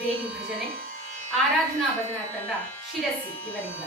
ದೇವಿ ಭಜನೆ ಆರಾಧನಾ ಭಜನಾ ತಂಡ ಶಿರಸಿ ಇವರಿಂದ.